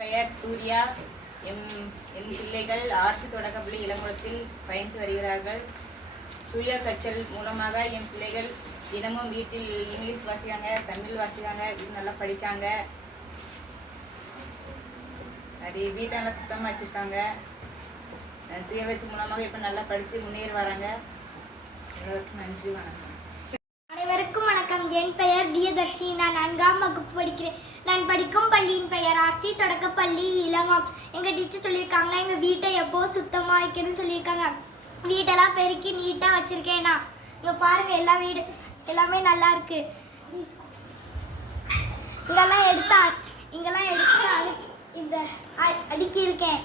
பெயர் Surya. M N பிள்ளைகள் RC தொடக்கப்பள்ளி இளங்குளத்தில் பயின்று வருகிறார்கள். சூர்யா கற்றல் மூலமாக என் பிள்ளைகள் தினமும் வீட்டில் இங்கிலீஷ் வாசிக்காங்க தமிழ் வாசிக்காங்க இது நல்லா படிக்காங்க. அது வீட்டை நல்லா சுத்தமாக வச்சுருக்காங்க சுய வச்சு மூலமாக இப்போ நல்லா படித்து முன்னேறி வராங்க. நன்றி வணக்கம். அனைவருக்கும் வணக்கம். என் பெயர் பிரியதர்ஷினி நான் நான்காம் வகுப்பு படிக்கும் பள்ளியின் பெயர் ஆர்சி தொடக்கப்பள்ளி இளங்கம். எங்கள் டீச்சர் சொல்லியிருக்காங்க எங்கள் வீட்டை எப்போ சுத்தமாக வைக்கணும்னு சொல்லியிருக்காங்க. வீட்டெல்லாம் பெருக்கி நீட்டாக வச்சுருக்கேன். நான் இங்கே பாருங்கள் எல்லா வீடு எல்லாமே நல்லா இருக்கு. இங்கெல்லாம் எடுத்தா இங்கெல்லாம் எடுத்து இந்த அ- அடுக்கி இருக்கேன்.